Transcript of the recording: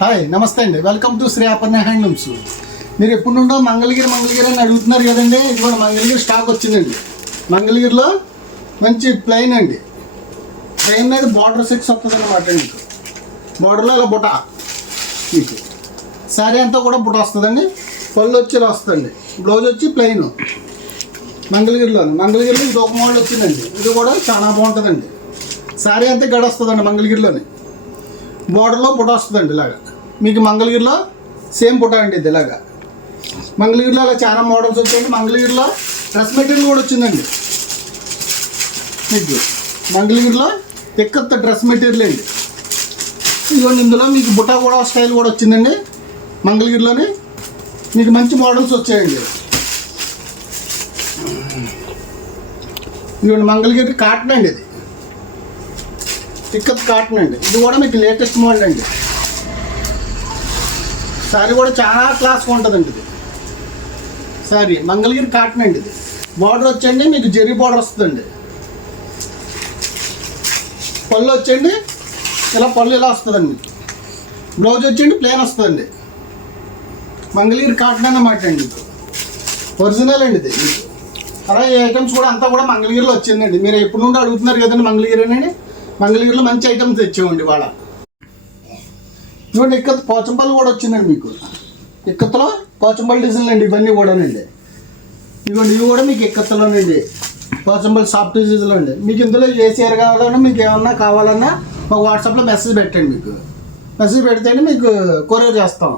Hi నమస్తే అండి, welcome to Shri Aparna handlooms. మీరు ఎప్పుడు నుండో మంగళగిరి అని అడుగుతున్నారు కదండి. ఇది కూడా మంగళగిరి స్టాక్ వచ్చిందండి. మంగళగిరిలో మంచి ప్లెయిన్ అండి. ప్లెయిన్ మీద బార్డర్ సెక్స్ వస్తుంది అనమాట. మీకు బార్డర్లో ఇలా బుట్ట, మీకు శారీ అంతా కూడా బుట్ట వస్తుందండి. పళ్ళు వచ్చి ఇలా వస్తుందండి. బ్లౌజ్ వచ్చి ప్లెయిన్. మంగళగిరిలో ఇది ఒక మోడల్ వచ్చిందండి. ఇది కూడా చాలా బాగుంటుందండి. శారీ అంతా గడ వస్తుందండి. మంగళగిరిలోని బోర్డర్లో బుట్ట వస్తుందండి. ఇలాగా మీకు మంగళగిరిలో సేమ్ బుట్ట అండి. ఇది ఇలాగా మంగళగిరిలో అలా చాలా మోడల్స్ వచ్చాయండి. మంగళగిరిలో డ్రెస్ మెటీరియల్ కూడా వచ్చిందండి. మీకు మంగళగిరిలో ఎక్కత్త డ్రెస్ మెటీరియల్ అండి. ఇదిగోండి, ఇందులో మీకు బుట్ట కూడా స్టైల్ కూడా వచ్చిందండి. మంగళగిరిలోని మీకు మంచి మోడల్స్ వచ్చాయండి. ఇదిగోండి, మంగళగిరి కాటన్ అండి. ఇది ఇక్కత్ కాటన్ అండి. ఇది కూడా మీకు లేటెస్ట్ మోడల్ అండి. శారీ కూడా చాలా క్లాస్గా ఉంటుందండి. ఇది శారీ మంగళగిరి కాటన్ అండి. ఇది బార్డర్ వచ్చండి మీకు జెరీ బార్డర్ వస్తుందండి. పళ్ళు వచ్చండి ఇలా, పళ్ళు ఇలా వస్తుందండి. మీకు బ్లౌజ్ వచ్చండి ప్లేన్ వస్తుందండి. మంగళగిరి కాటన్ అన్నమాట అండి. ఇది ఒరిజినల్ అండి. ఇది మీకు అలాగే ఐటమ్స్ కూడా అంతా కూడా మంగళగిరిలో వచ్చిందండి. మీరు ఎప్పుడు నుండి అడుగుతున్నారు కదండి మంగళగిరి అని. మంగళగిరిలో మంచి ఐటమ్స్ తెచ్చామండి వాళ్ళ. ఇవ్వండి, ఇక్కత్ పోచంపల్లి కూడా వచ్చిందండి. మీకు ఇక్కత్తులో పోచంపల్లి డిజైన్లు అండి. ఇవన్నీ కూడానండి. ఇవ్వండి, ఇవి కూడా మీకు ఇక్కత్తులోనండి. పోచంపల్లి సాఫ్ట్ డిజైన్లు అండి. మీకు ఇందులో ఏ చీర కావాలన్నా, మీకు ఏమన్నా కావాలన్నా మాకు వాట్సాప్లో మెసేజ్ పెట్టండి. మీకు మెసేజ్ పెడితేనే మీకు కొరియర్ చేస్తాం.